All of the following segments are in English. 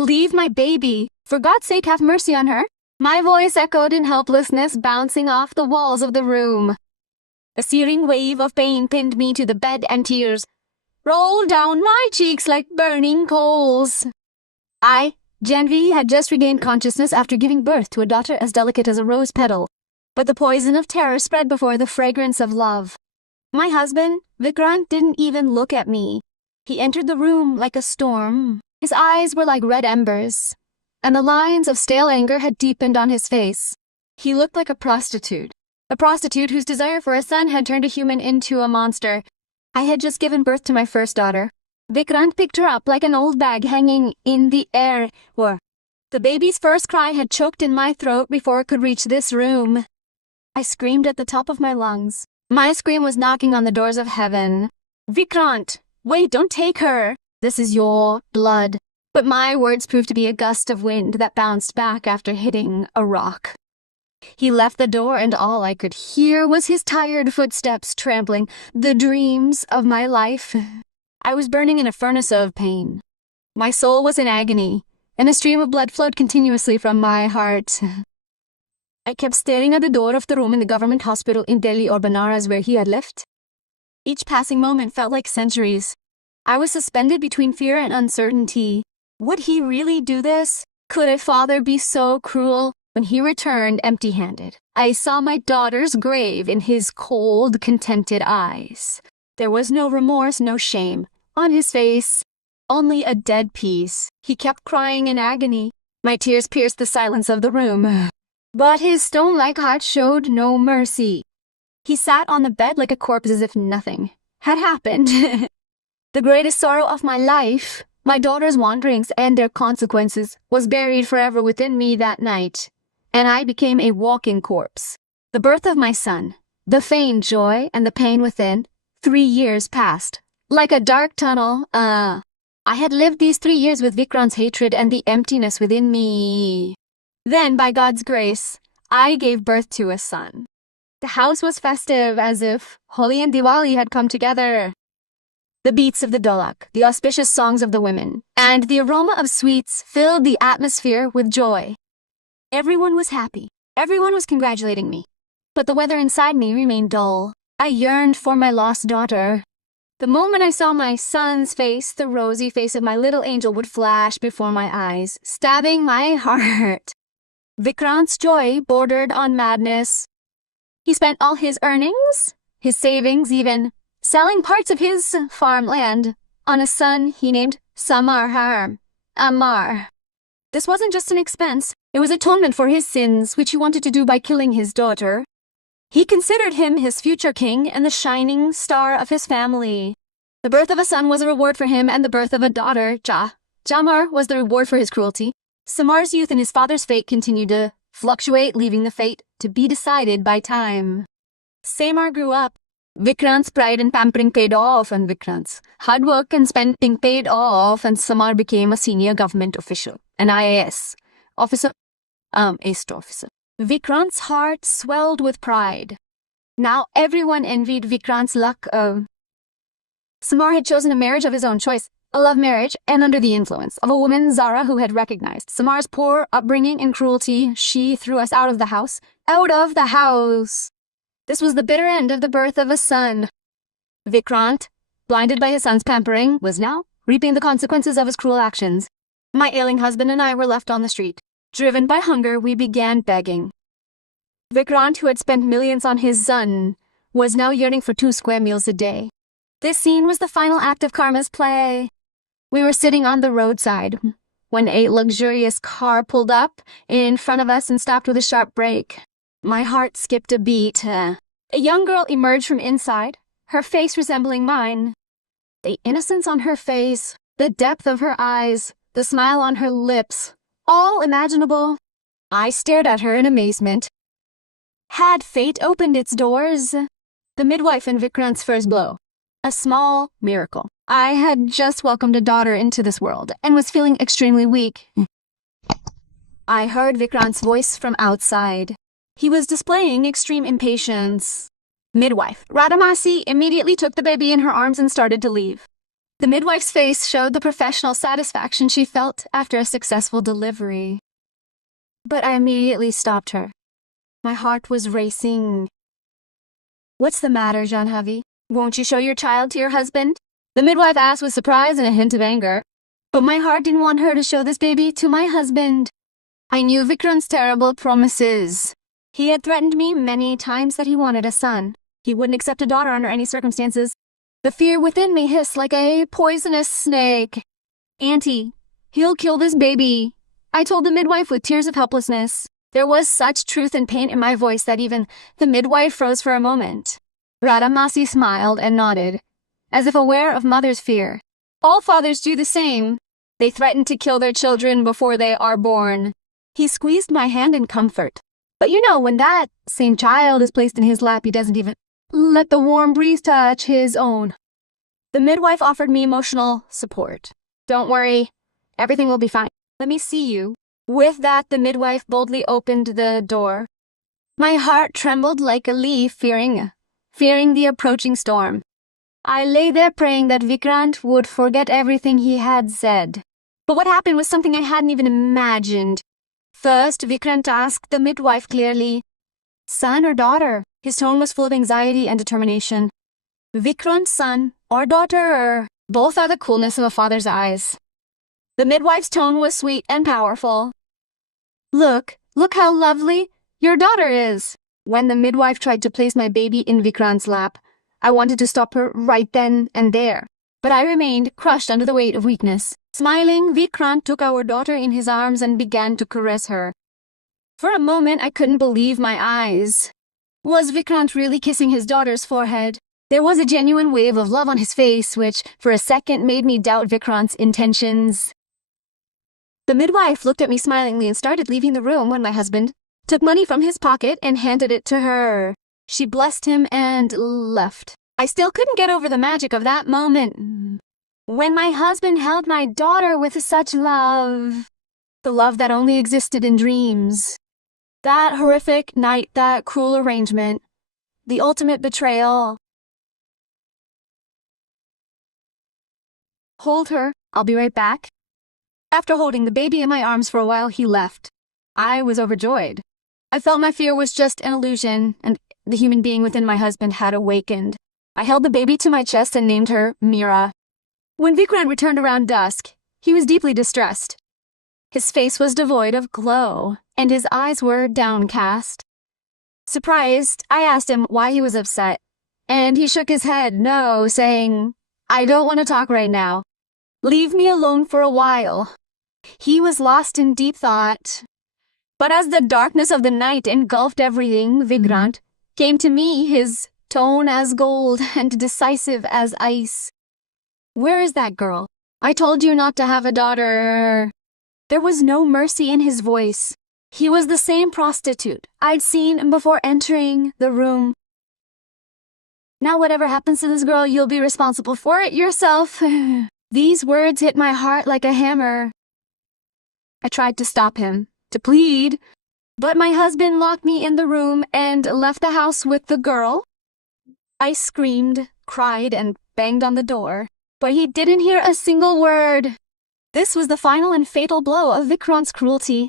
Leave my baby. For God's sake, have mercy on her. My voice echoed in helplessness, bouncing off the walls of the room. A searing wave of pain pinned me to the bed, and tears rolled down my cheeks like burning coals. Genevieve, had just regained consciousness after giving birth to a daughter as delicate as a rose petal. But the poison of terror spread before the fragrance of love. My husband, Vikrant, didn't even look at me. He entered the room like a storm. His eyes were like red embers, and the lines of stale anger had deepened on his face. He looked like a prostitute whose desire for a son had turned a human into a monster. I had just given birth to my first daughter. Vikrant picked her up like an old bag hanging in the air. The baby's first cry had choked in my throat before it could reach this room. I screamed at the top of my lungs. My scream was knocking on the doors of heaven. Vikrant, wait, don't take her. This is your blood. But my words proved to be a gust of wind that bounced back after hitting a rock. He left the door, and all I could hear was his tired footsteps trampling the dreams of my life. I was burning in a furnace of pain. My soul was in agony, and a stream of blood flowed continuously from my heart. I kept staring at the door of the room in the government hospital in Delhi or Banaras where he had left. Each passing moment felt like centuries. I was suspended between fear and uncertainty. Would he really do this? Could a father be so cruel? When he returned empty-handed, I saw my daughter's grave in his cold, contented eyes. There was no remorse, no shame on his face, only a dead peace. He kept crying in agony. My tears pierced the silence of the room. But his stone-like heart showed no mercy. He sat on the bed like a corpse as if nothing had happened. The greatest sorrow of my life, my daughter's wanderings and their consequences, was buried forever within me that night, and I became a walking corpse. The birth of my son, the feigned joy and the pain within, 3 years passed, like a dark tunnel. I had lived these 3 years with Vikrant's hatred and the emptiness within me. Then, by God's grace, I gave birth to a son. The house was festive, as if Holi and Diwali had come together. The beats of the dholak, the auspicious songs of the women, and the aroma of sweets filled the atmosphere with joy. Everyone was happy. Everyone was congratulating me. But the weather inside me remained dull. I yearned for my lost daughter. The moment I saw my son's face, the rosy face of my little angel would flash before my eyes, stabbing my heart. Vikrant's joy bordered on madness. He spent all his earnings, his savings even, selling parts of his farmland on a son he named Amar. This wasn't just an expense, it was atonement for his sins, which he wanted to do by killing his daughter. He considered him his future king and the shining star of his family. The birth of a son was a reward for him, and the birth of a daughter, Jamar, was the reward for his cruelty. Samar's youth and his father's fate continued to fluctuate, leaving the fate to be decided by time. Samar grew up. Vikrant's pride and pampering paid off, and Vikrant's hard work and spending paid off, and Samar became a senior government official, an IAS officer, AST officer. Vikrant's heart swelled with pride. Now everyone envied Vikrant's luck. Samar had chosen a marriage of his own choice, a love marriage, and under the influence of a woman, Zara, who had recognized Samar's poor upbringing and cruelty, she threw us out of the house. Out of the house! This was the bitter end of the birth of a son. Vikrant, blinded by his son's pampering, was now reaping the consequences of his cruel actions. My ailing husband and I were left on the street. Driven by hunger, we began begging. Vikrant, who had spent millions on his son, was now yearning for 2 square meals a day. This scene was the final act of karma's play. We were sitting on the roadside when a luxurious car pulled up in front of us and stopped with a sharp brake. My heart skipped a beat. A young girl emerged from inside, her face resembling mine. The innocence on her face, the depth of her eyes, the smile on her lips, all imaginable. I stared at her in amazement. Had fate opened its doors? The midwife in Vikrant's first blow. A small miracle. I had just welcomed a daughter into this world and was feeling extremely weak. I heard Vikrant's voice from outside. He was displaying extreme impatience. Midwife Radhamasi immediately took the baby in her arms and started to leave. The midwife's face showed the professional satisfaction she felt after a successful delivery. But I immediately stopped her. My heart was racing. "What's the matter, Janhavi? Won't you show your child to your husband?" The midwife asked with surprise and a hint of anger. But my heart didn't want her to show this baby to my husband. I knew Vikrant's terrible promises. He had threatened me many times that he wanted a son. He wouldn't accept a daughter under any circumstances. The fear within me hissed like a poisonous snake. "Auntie, he'll kill this baby," I told the midwife with tears of helplessness. There was such truth and pain in my voice that even the midwife froze for a moment. Radamasi smiled and nodded, as if aware of mother's fear. All fathers do the same. They threaten to kill their children before they are born. He squeezed my hand in comfort. But you know, when that same child is placed in his lap, he doesn't even let the warm breeze touch his own. The midwife offered me emotional support. "Don't worry, everything will be fine. Let me see you." With that, the midwife boldly opened the door. My heart trembled like a leaf, fearing the approaching storm. I lay there praying that Vikrant would forget everything he had said. But what happened was something I hadn't even imagined. First, Vikrant asked the midwife clearly, "Son or daughter?" His tone was full of anxiety and determination. "Vikrant's son or daughter? Both are the coolness of a father's eyes." The midwife's tone was sweet and powerful. Look how lovely your daughter is." When the midwife tried to place my baby in Vikrant's lap, I wanted to stop her right then and there. But I remained crushed under the weight of weakness. Smiling, Vikrant took our daughter in his arms and began to caress her. For a moment, I couldn't believe my eyes. Was Vikrant really kissing his daughter's forehead? There was a genuine wave of love on his face, which for a second made me doubt Vikrant's intentions. The midwife looked at me smilingly and started leaving the room when my husband took money from his pocket and handed it to her. She blessed him and left. I still couldn't get over the magic of that moment. When my husband held my daughter with such love. The love that only existed in dreams. That horrific night, that cruel arrangement. The ultimate betrayal. "Hold her. I'll be right back." After holding the baby in my arms for a while, he left. I was overjoyed. I felt my fear was just an illusion, and the human being within my husband had awakened. I held the baby to my chest and named her Mira. When Vikrant returned around dusk, he was deeply distressed. His face was devoid of glow, and his eyes were downcast. Surprised, I asked him why he was upset, and he shook his head no, saying, "I don't want to talk right now. Leave me alone for a while." He was lost in deep thought. But as the darkness of the night engulfed everything, Vikrant came to me, his tone as gold and decisive as ice. "Where is that girl? I told you not to have a daughter." There was no mercy in his voice. He was the same prostitute I'd seen before entering the room. "Now whatever happens to this girl, you'll be responsible for it yourself." These words hit my heart like a hammer. I tried to stop him, to plead, but my husband locked me in the room and left the house with the girl. I screamed, cried, and banged on the door, but he didn't hear a single word. This was the final and fatal blow of Vikrant's cruelty.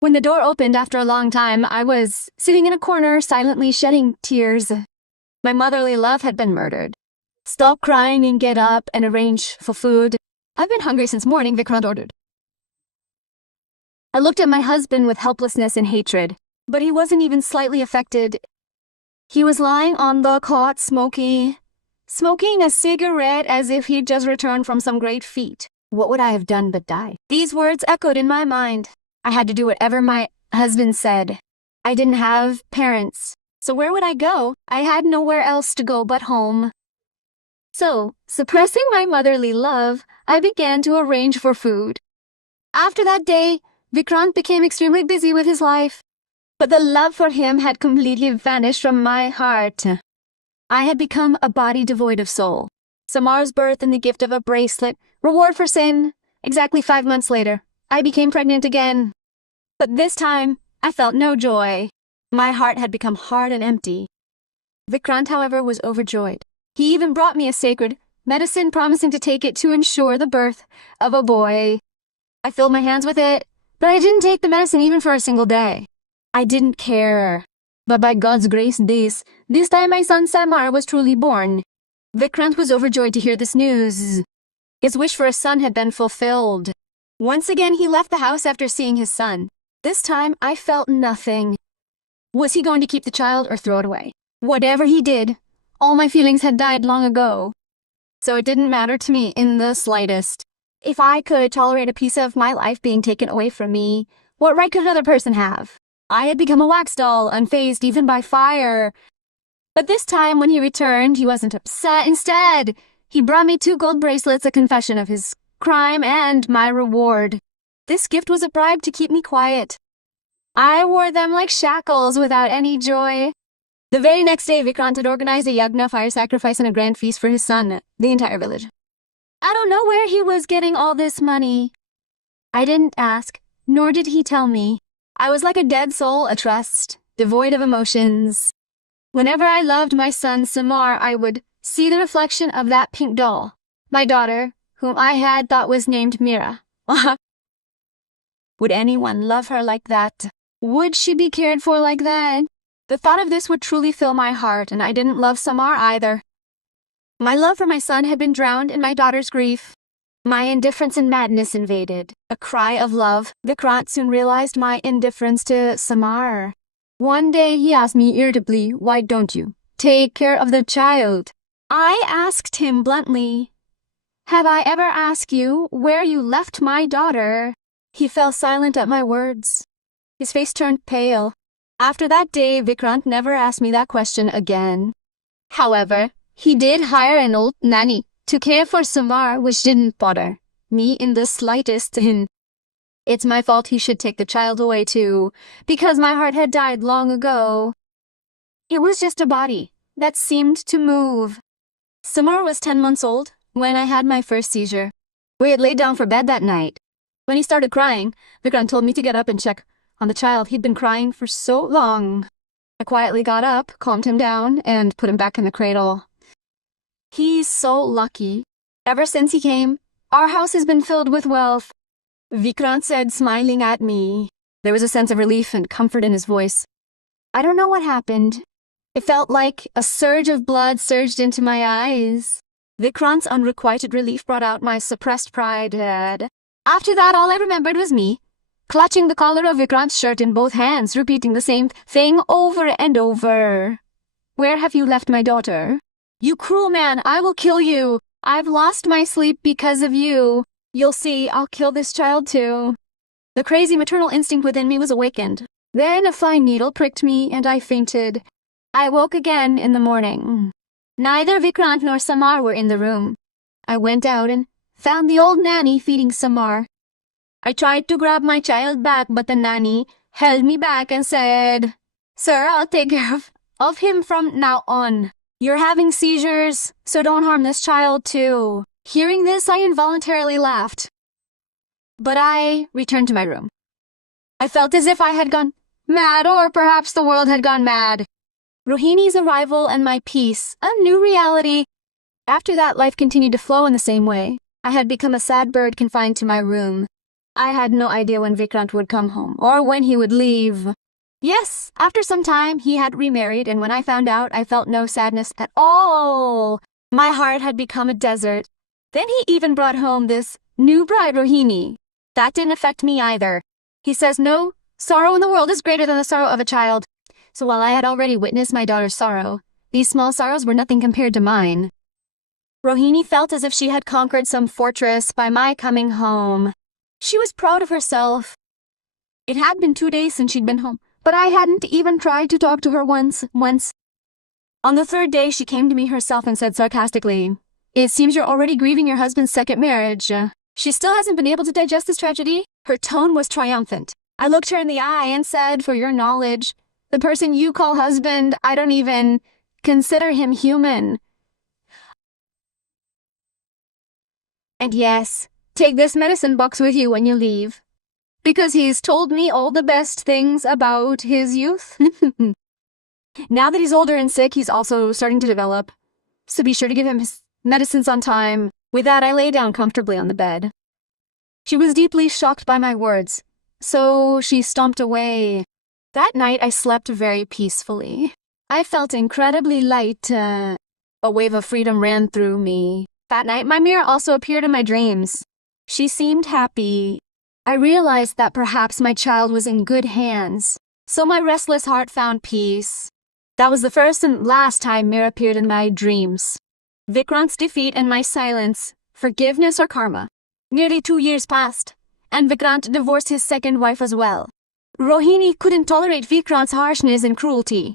When the door opened after a long time, I was sitting in a corner, silently shedding tears. My motherly love had been murdered. "Stop crying and get up and arrange for food. I've been hungry since morning," Vikrant ordered. I looked at my husband with helplessness and hatred, but he wasn't even slightly affected. He was lying on the cot smoking a cigarette as if he'd just returned from some great feat. What would I have done but die? These words echoed in my mind. I had to do whatever my husband said. I didn't have parents, so where would I go? I had nowhere else to go but home. So, suppressing my motherly love, I began to arrange for food. After that day, Vikrant became extremely busy with his life, but the love for him had completely vanished from my heart. I had become a body devoid of soul. Samar's birth and the gift of a bracelet, reward for sin. Exactly 5 months later, I became pregnant again. But this time, I felt no joy. My heart had become hard and empty. Vikrant, however, was overjoyed. He even brought me a sacred medicine, promising to take it to ensure the birth of a boy. I filled my hands with it, but I didn't take the medicine even for a single day. I didn't care. But by God's grace, this time my son Samar was truly born. Vikrant was overjoyed to hear this news. His wish for a son had been fulfilled. Once again, he left the house after seeing his son. This time, I felt nothing. Was he going to keep the child or throw it away? Whatever he did, all my feelings had died long ago. So it didn't matter to me in the slightest. If I could tolerate a piece of my life being taken away from me, what right could another person have? I had become a wax doll, unfazed even by fire. But this time when he returned, he wasn't upset. Instead, he brought me 2 gold bracelets, a confession of his crime, and my reward. This gift was a bribe to keep me quiet. I wore them like shackles without any joy. The very next day, Vikrant had organized a yagna, fire sacrifice, and a grand feast for his son, the entire village. I don't know where he was getting all this money. I didn't ask, nor did he tell me. I was like a dead soul, a trust, devoid of emotions. Whenever I loved my son Samar, I would see the reflection of that pink doll, my daughter, whom I had thought was named Mira. Would anyone love her like that? Would she be cared for like that? The thought of this would truly fill my heart, and I didn't love Samar either. My love for my son had been drowned in my daughter's grief. My indifference and madness invaded. A cry of love. Vikrant soon realized my indifference to Samar. One day he asked me irritably, "Why don't you take care of the child?" I asked him bluntly, "Have I ever asked you where you left my daughter?" He fell silent at my words. His face turned pale. After that day, Vikrant never asked me that question again. However, he did hire an old nanny to care for Samar, which didn't bother me in the slightest. It's my fault he should take the child away too, because my heart had died long ago. It was just a body that seemed to move. Samar was 10 months old when I had my first seizure. We had laid down for bed that night. When he started crying, Vikrant told me to get up and check on the child. He'd been crying for so long. I quietly got up, calmed him down, and put him back in the cradle. He's so lucky. Ever since he came, our house has been filled with wealth, Vikrant said, smiling at me. There was a sense of relief and comfort in his voice. I don't know what happened. It felt like a surge of blood surged into my eyes. Vikrant's unrequited relief brought out my suppressed pride. After that, all I remembered was me, clutching the collar of Vikrant's shirt in both hands, repeating the same thing over and over. "Where have you left my daughter? You cruel man, I will kill you. I've lost my sleep because of you. You'll see, I'll kill this child too." The crazy maternal instinct within me was awakened. Then a fine needle pricked me and I fainted. I woke again in the morning. Neither Vikrant nor Samar were in the room. I went out and found the old nanny feeding Samar. I tried to grab my child back, but the nanny held me back and said, "Sir, I'll take care of him from now on. You're having seizures, so don't harm this child too." Hearing this, I involuntarily laughed. But I returned to my room. I felt as if I had gone mad, or perhaps the world had gone mad. Rohini's arrival and my peace, a new reality. After that, life continued to flow in the same way. I had become a sad bird confined to my room. I had no idea when Vikrant would come home, or when he would leave. Yes, after some time, he had remarried, and when I found out, I felt no sadness at all. My heart had become a desert. Then he even brought home this new bride, Rohini. That didn't affect me either. He says no sorrow in the world is greater than the sorrow of a child. So while I had already witnessed my daughter's sorrow, these small sorrows were nothing compared to mine. Rohini felt as if she had conquered some fortress by my coming home. She was proud of herself. It had been 2 days since she'd been home, but I hadn't even tried to talk to her once. On the 3rd day, she came to me herself and said sarcastically, "It seems you're already grieving your husband's second marriage." She still hasn't been able to digest this tragedy. Her tone was triumphant. I looked her in the eye and said, "For your knowledge, the person you call husband, I don't even consider him human. And yes, take this medicine box with you when you leave, because he's told me all the best things about his youth." Now that he's older and sick, he's also starting to develop so be sure to give him his medicines on time. With that, I lay down comfortably on the bed. She was deeply shocked by my words, so she stomped away. That night, I slept very peacefully. I felt incredibly light. A wave of freedom ran through me. That night, my mirror also appeared in my dreams. She seemed happy. I realized that perhaps my child was in good hands, so my restless heart found peace. That was the first and last time Mira appeared in my dreams. Vikrant's defeat and my silence, forgiveness or karma. Nearly 2 years passed, and Vikrant divorced his second wife as well. Rohini couldn't tolerate Vikrant's harshness and cruelty.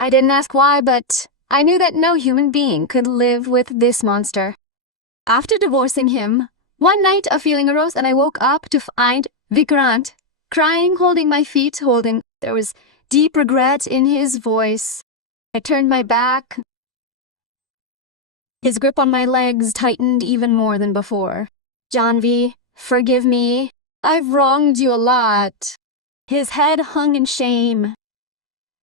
I didn't ask why, but I knew that no human being could live with this monster. After divorcing him, one night a feeling arose and I woke up to find Vikrant crying, holding my feet, There was deep regret in his voice. I turned my back. His grip on my legs tightened even more than before. Janvi, forgive me. I've wronged you a lot. His head hung in shame.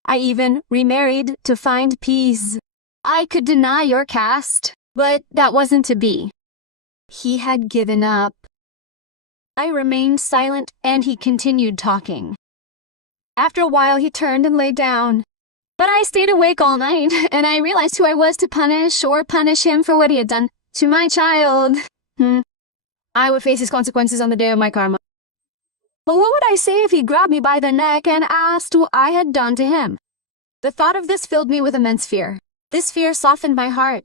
I even remarried to find peace. I could deny your caste, but that wasn't to be. He had given up. I remained silent and he continued talking. After a while, he turned and lay down. But I stayed awake all night, and I realized who I was to punish him for what he had done to my child. I would face his consequences on the day of my karma. But what would I say if he grabbed me by the neck and asked what I had done to him? The thought of this filled me with immense fear. This fear softened my heart.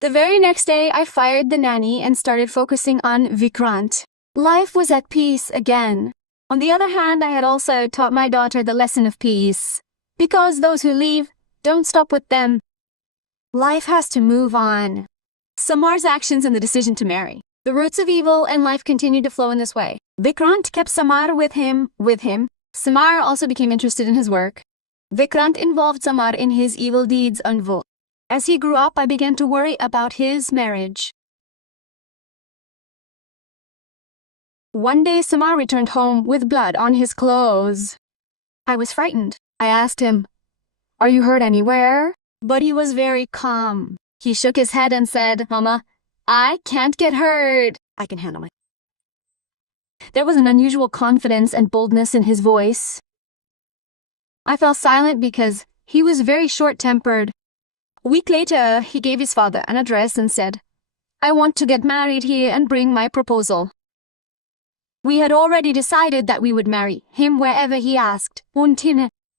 The very next day, I fired the nanny and started focusing on Vikrant. Life was at peace again. On the other hand, I had also taught my daughter the lesson of peace. Because those who leave don't stop with them. Life has to move on. Samar's actions and the decision to marry. The roots of evil and life continued to flow in this way. Vikrant kept Samar with him. Samar also became interested in his work. Vikrant involved Samar in his evil deeds. As he grew up, I began to worry about his marriage. One day, Samar returned home with blood on his clothes. I was frightened. I asked him, "Are you hurt anywhere?" But he was very calm. He shook his head and said, "Mama, I can't get hurt. I can handle it." There was an unusual confidence and boldness in his voice. I fell silent because he was very short-tempered. A week later, he gave his father an address and said, "I want to get married here and bring my proposal." We had already decided that we would marry him wherever he asked.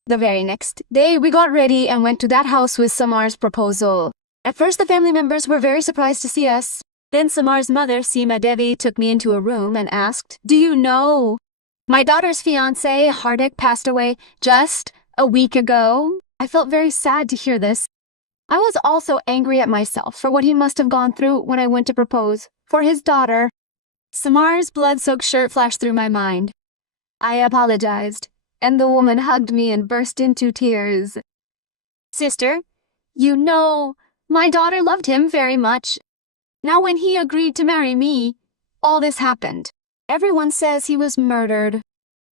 The very next day, we got ready and went to that house with Samar's proposal. At first, the family members were very surprised to see us. Then Samar's mother, Seema Devi, took me into a room and asked, "Do you know? My daughter's fiancé, Hart, passed away just a week ago." I felt very sad to hear this. I was also angry at myself for what he must have gone through when I went to propose for his daughter. Samar's blood-soaked shirt flashed through my mind. I apologized, and the woman hugged me and burst into tears. "Sister, you know, my daughter loved him very much. Now when he agreed to marry me, all this happened. Everyone says he was murdered."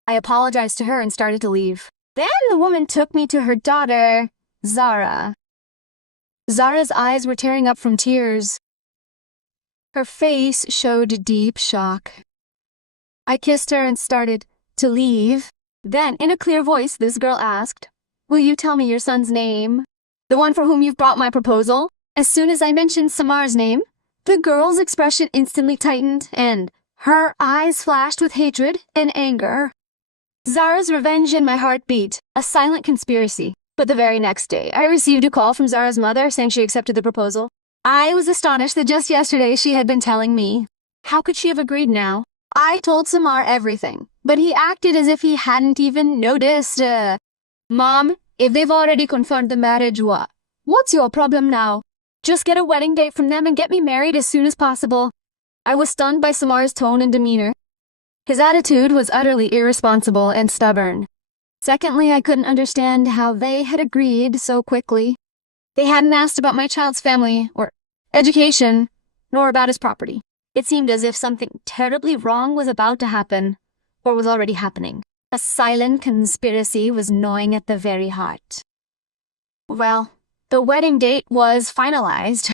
I apologized to her and started to leave. Then the woman took me to her daughter, Zara. Zara's eyes were tearing up from tears. Her face showed deep shock. I kissed her and started to leave. Then, in a clear voice, this girl asked, "Will you tell me your son's name? The one for whom you've brought my proposal?" As soon as I mentioned Samar's name, the girl's expression instantly tightened, and her eyes flashed with hatred and anger. Zara's revenge and my heart beat, a silent conspiracy. But the very next day, I received a call from Zara's mother saying she accepted the proposal. I was astonished that just yesterday she had been telling me. How could she have agreed now? I told Samar everything, but he acted as if he hadn't even noticed. "Mom, if they've already confirmed the marriage, what's your problem now? Just get a wedding date from them and get me married as soon as possible." I was stunned by Samar's tone and demeanor. His attitude was utterly irresponsible and stubborn. Secondly, I couldn't understand how they had agreed so quickly. They hadn't asked about my child's family or education, nor about his property. It seemed as if something terribly wrong was about to happen, or was already happening. A silent conspiracy was gnawing at the very heart. Well, The wedding date was finalized.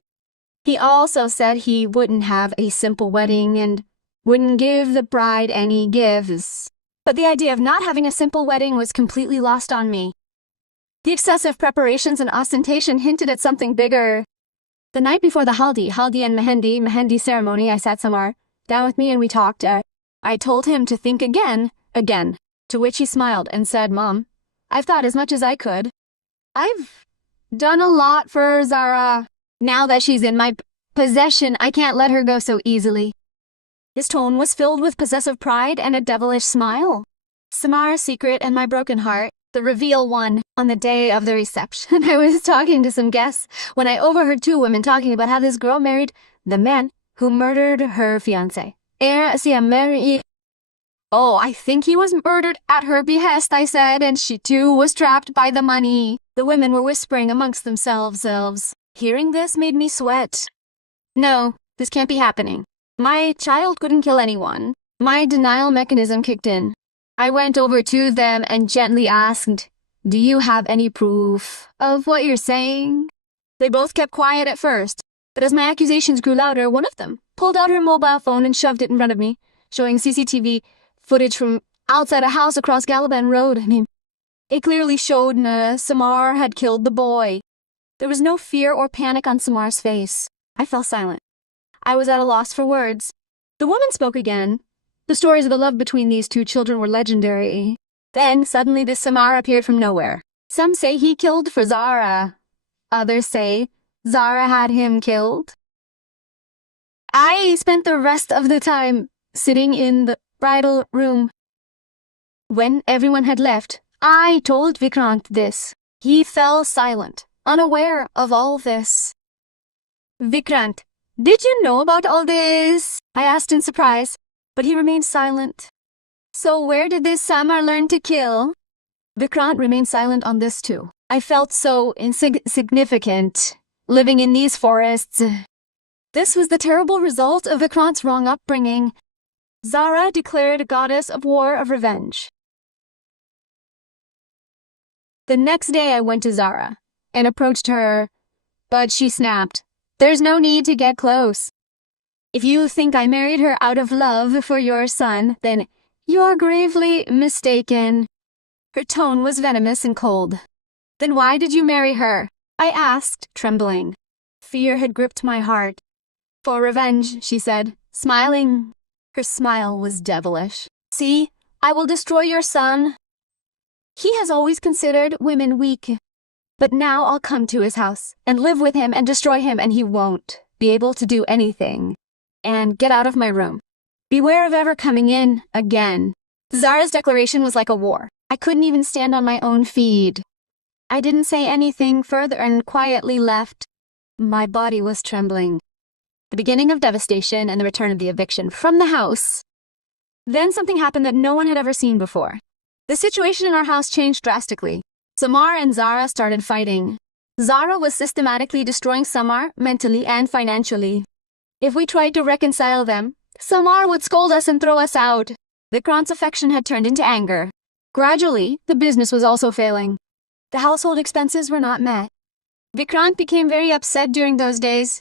He also said he wouldn't have a simple wedding and wouldn't give the bride any gifts. But the idea of not having a simple wedding was completely lost on me. The excessive preparations and ostentation hinted at something bigger. The night before the haldi and mehendi ceremony, I sat Samar down with me and we talked. I told him to think again, to which he smiled and said, "Mom, I've thought as much as I could. I've done a lot for Zara. Now that she's in my possession, I can't let her go so easily." His tone was filled with possessive pride and a devilish smile. Samar's secret and my broken heart, the reveal one. On the day of the reception, I was talking to some guests when I overheard two women talking about how this girl married the man who murdered her fiancé. "Oh, I think he was murdered at her behest," I said, "and she too was trapped by the money." The women were whispering amongst themselves. Hearing this made me sweat. No, this can't be happening. My child couldn't kill anyone. My denial mechanism kicked in. I went over to them and gently asked, "Do you have any proof of what you're saying?" They both kept quiet at first, but as my accusations grew louder, one of them pulled out her mobile phone and shoved it in front of me, showing CCTV footage from outside a house across Galaban Road. It clearly showed Samar had killed the boy. There was no fear or panic on Samar's face. I fell silent. I was at a loss for words. The woman spoke again. The stories of the love between these two children were legendary. Then, suddenly, this Samar appeared from nowhere. Some say he killed for Zara. Others say Zara had him killed. I spent the rest of the time sitting in the bridal room. When everyone had left, I told Vikrant this. He fell silent, unaware of all this. "Vikrant, did you know about all this?" I asked in surprise, but he remained silent. "So where did this Samar learn to kill?" Vikrant remained silent on this too. I felt so insignificant, living in these forests. This was the terrible result of Vikrant's wrong upbringing. Zara declared a goddess of war of revenge. The next day I went to Zara and approached her, but she snapped, "There's no need to get close. If you think I married her out of love for your son, then you're gravely mistaken." Her tone was venomous and cold. "Then why did you marry her?" I asked, trembling. Fear had gripped my heart. "For revenge," she said, smiling. Her smile was devilish. "See, I will destroy your son. He has always considered women weak. But now I'll come to his house and live with him and destroy him, and he won't be able to do anything. And get out of my room. Beware of ever coming in again." Zara's declaration was like a war. I couldn't even stand on my own feet. I didn't say anything further and quietly left. My body was trembling. The beginning of devastation and the return of the eviction from the house. Then something happened that no one had ever seen before. The situation in our house changed drastically. Samar and Zara started fighting. Zara was systematically destroying Samar mentally and financially. If we tried to reconcile them, Samar would scold us and throw us out. Vikrant's affection had turned into anger. Gradually, the business was also failing. The household expenses were not met. Vikrant became very upset during those days.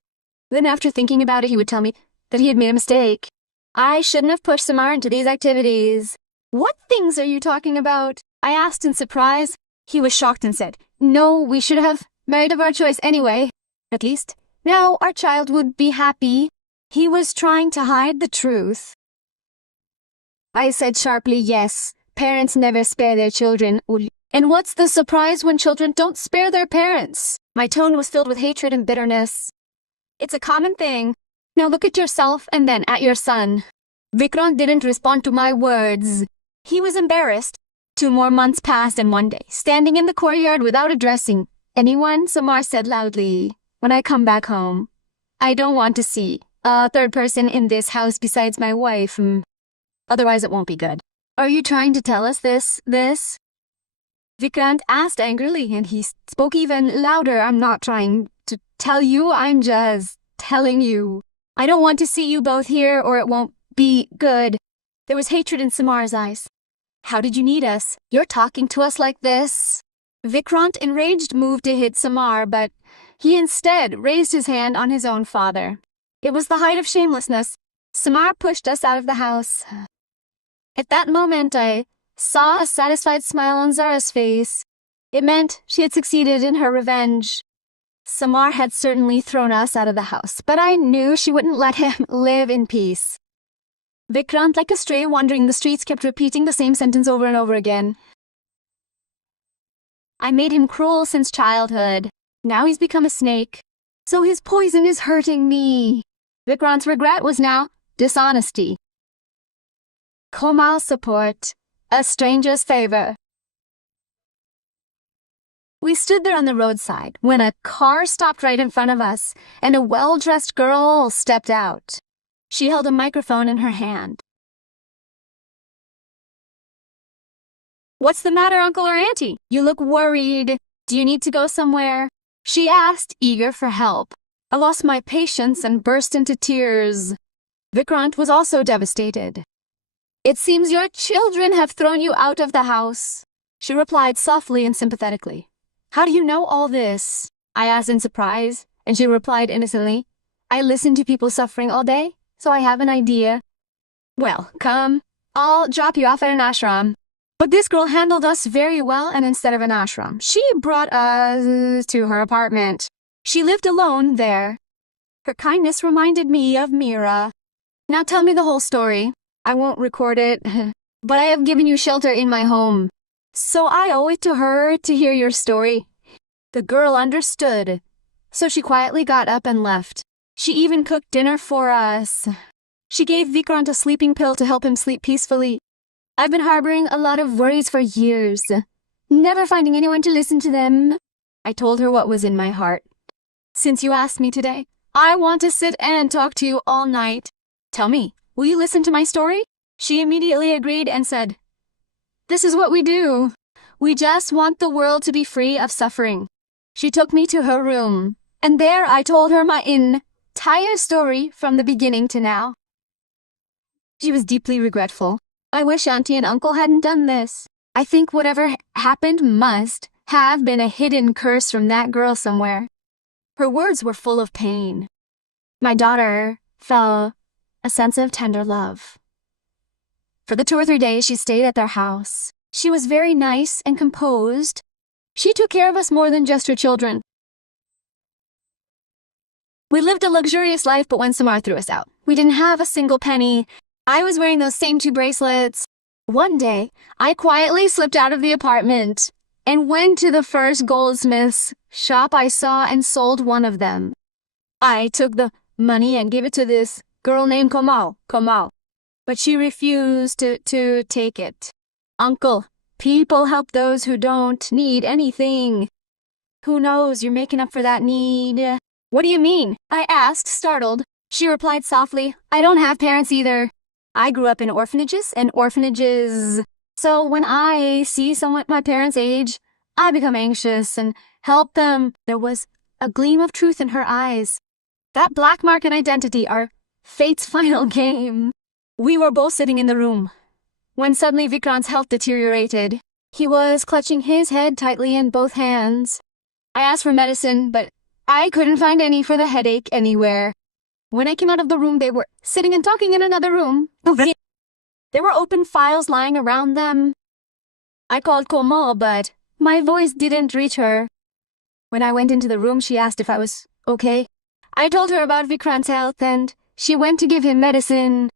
Then after thinking about it, he would tell me that he had made a mistake. I shouldn't have pushed Samar into these activities. "What things are you talking about?" I asked in surprise. He was shocked and said, "No, we should have married of our choice anyway. At least, now our child would be happy." He was trying to hide the truth. I said sharply, "Yes, parents never spare their children. And what's the surprise when children don't spare their parents?" My tone was filled with hatred and bitterness. "It's a common thing. Now look at yourself and then at your son." Vikrant didn't respond to my words. He was embarrassed. 2 more months passed, and one day, standing in the courtyard without addressing anyone, Samar said loudly, "When I come back home, I don't want to see a third person in this house besides my wife. Otherwise it won't be good." "Are you trying to tell us this? Vikrant asked angrily, and he spoke even louder. "I'm not trying to tell you, I'm just telling you. I don't want to see you both here or it won't be good." There was hatred in Samar's eyes. "How did you need us? You're talking to us like this?" Vikrant, enraged, moved to hit Samar, but he instead raised his hand on his own father. It was the height of shamelessness. Samar pushed us out of the house. At that moment, I saw a satisfied smile on Zara's face. It meant she had succeeded in her revenge. Samar had certainly thrown us out of the house, but I knew she wouldn't let him live in peace. Vikrant, like a stray wandering the streets, kept repeating the same sentence over and over again. I made him cruel since childhood. Now he's become a snake. So his poison is hurting me. Vikrant's regret was now dishonesty. Komal's support, a stranger's favor. We stood there on the roadside when a car stopped right in front of us and a well-dressed girl stepped out. She held a microphone in her hand. "What's the matter, uncle or auntie? You look worried. Do you need to go somewhere?" she asked, eager for help. I lost my patience and burst into tears. Vikrant was also devastated. "It seems your children have thrown you out of the house," she replied softly and sympathetically. "How do you know all this?" I asked in surprise, and she replied innocently, "I listen to people suffering all day, so I have an idea." "Well, come, I'll drop you off at an ashram." But this girl handled us very well, and instead of an ashram, she brought us to her apartment. She lived alone there. Her kindness reminded me of Mira. "Now tell me the whole story. I won't record it, but I have given you shelter in my home. So I owe it to her to hear your story." The girl understood, so she quietly got up and left. She even cooked dinner for us. She gave Vikrant a sleeping pill to help him sleep peacefully. I've been harboring a lot of worries for years, never finding anyone to listen to them. I told her what was in my heart. "Since you asked me today, I want to sit and talk to you all night. Tell me, will you listen to my story?" She immediately agreed and said, "This is what we do. We just want the world to be free of suffering." She took me to her room, and there I told her my entire story from the beginning to now. She was deeply regretful. "I wish Auntie and Uncle hadn't done this. I think whatever happened must have been a hidden curse from that girl somewhere." Her words were full of pain. My daughter felt a sense of tender love. For the 2 or 3 days she stayed at their house. She was very nice and composed. She took care of us more than just her children. We lived a luxurious life, but when Samar threw us out, we didn't have a single penny. I was wearing those same 2 bracelets. One day, I quietly slipped out of the apartment and went to the first goldsmith's shop I saw and sold one of them. I took the money and gave it to this girl named Komal. But she refused to take it. "Uncle, people help those who don't need anything. Who knows, you're making up for that need." "What do you mean?" I asked, startled. She replied softly, "I don't have parents either. I grew up in orphanages and orphanages. So when I see someone my parents' age, I become anxious and help them." There was a gleam of truth in her eyes. That black market identity, our fate's final game. We were both sitting in the room when suddenly Vikrant's health deteriorated. He was clutching his head tightly in both hands. I asked for medicine, but I couldn't find any for the headache anywhere. When I came out of the room, they were sitting and talking in another room. There were open files lying around them. I called Komal, but my voice didn't reach her. When I went into the room, she asked if I was okay. I told her about Vikrant's health, and she went to give him medicine.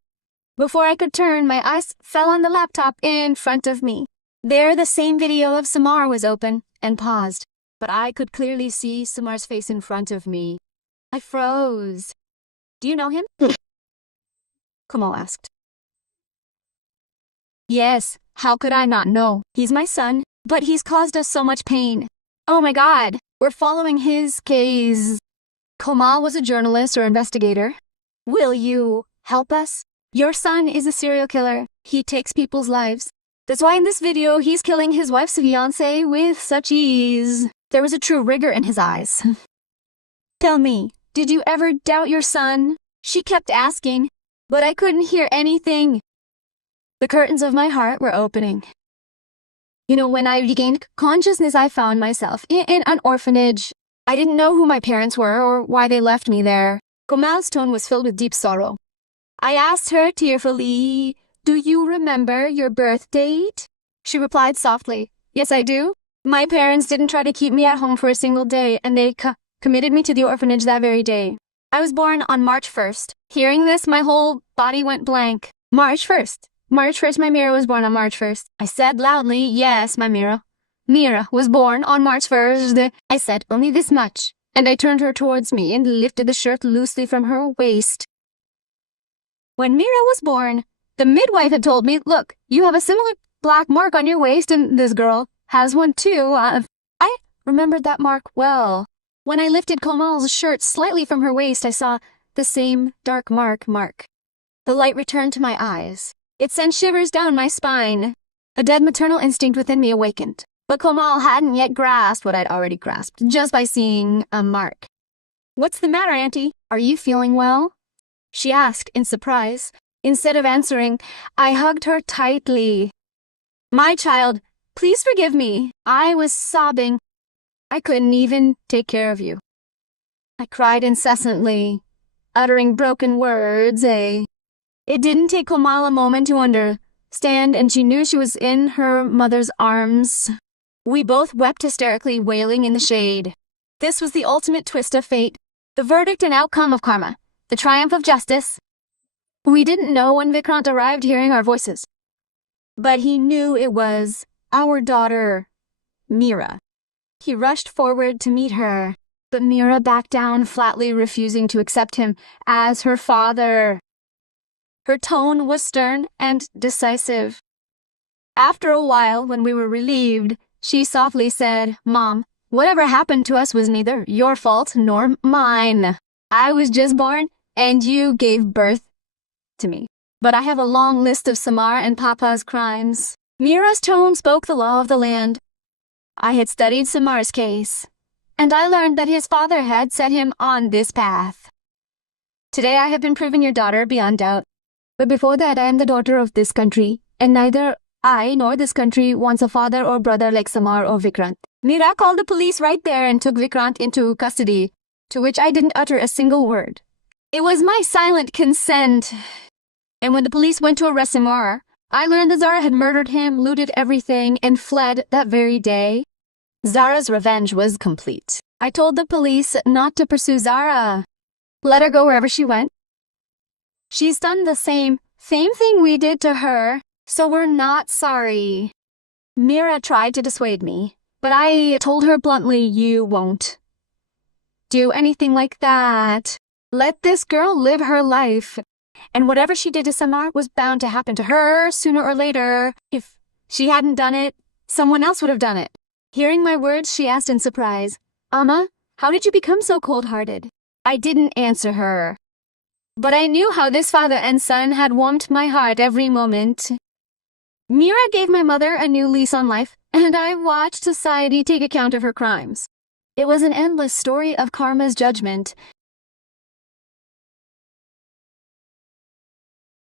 Before I could turn, my eyes fell on the laptop in front of me. There, the same video of Samar was open and paused, but I could clearly see Samar's face in front of me. I froze. "Do you know him?" Komal asked. "Yes, how could I not know? He's my son, but he's caused us so much pain. Oh my God, we're following his case." Komal was a journalist or investigator. "Will you help us? Your son is a serial killer. He takes people's lives. That's why in this video he's killing his wife's fiancé with such ease." There was a true rigor in his eyes. "Tell me, did you ever doubt your son?" She kept asking, but I couldn't hear anything. The curtains of my heart were opening. When I regained consciousness, I found myself in an orphanage. I didn't know who my parents were or why they left me there. Komal's tone was filled with deep sorrow. I asked her tearfully, "Do you remember your birth date?" She replied softly, "Yes, I do. My parents didn't try to keep me at home for a single day, and they committed me to the orphanage that very day. I was born on March 1st. Hearing this, my whole body went blank. March 1st. March 1st, my Mira was born on March 1st. I said loudly, "Yes, my Mira. Mira was born on March 1st. I said only this much, and I turned her towards me and lifted the shirt loosely from her waist. When Mira was born, the midwife had told me, "Look, you have a similar black mark on your waist, and this girl has one too." I remembered that mark well. When I lifted Komal's shirt slightly from her waist, I saw the same dark mark. The light returned to my eyes. It sent shivers down my spine. A dead maternal instinct within me awakened. But Komal hadn't yet grasped what I'd already grasped, just by seeing a mark. "What's the matter, Auntie? Are you feeling well?" she asked in surprise. Instead of answering, I hugged her tightly. "My child, please forgive me." I was sobbing. "I couldn't even take care of you." I cried incessantly, uttering broken words. It didn't take Komal a moment to understand, and she knew she was in her mother's arms. We both wept hysterically, wailing in the shade. This was the ultimate twist of fate, the verdict and outcome of karma, the triumph of justice. We didn't know when Vikrant arrived hearing our voices, but he knew it was our daughter, Mira. He rushed forward to meet her, but Mira backed down, flatly refusing to accept him as her father. Her tone was stern and decisive. After a while, when we were relieved, she softly said, "Mom, whatever happened to us was neither your fault nor mine. I was just born, and you gave birth to me. But I have a long list of Samar and Papa's crimes." Mira's tone spoke the law of the land. I had studied Samar's case, and I learned that his father had set him on this path. Today I have been proven your daughter beyond doubt. But before that, I am the daughter of this country, and neither I nor this country wants a father or brother like Samar or Vikrant. Mira called the police right there and took Vikrant into custody, to which I didn't utter a single word. It was my silent consent. And when the police went to arrest Samar, I learned that Zara had murdered him, looted everything, and fled that very day. Zara's revenge was complete. I told the police not to pursue Zara. Let her go wherever she went. She's done the same thing we did to her, so we're not sorry. Mira tried to dissuade me, but I told her bluntly, "You won't do anything like that. Let this girl live her life. And whatever she did to Samar was bound to happen to her sooner or later. If she hadn't done it, someone else would have done it." Hearing my words, she asked in surprise, "Amma, how did you become so cold-hearted?" I didn't answer her, but I knew how this father and son had warmed my heart every moment. Mira gave my mother a new lease on life, and I watched society take account of her crimes. It was an endless story of karma's judgment,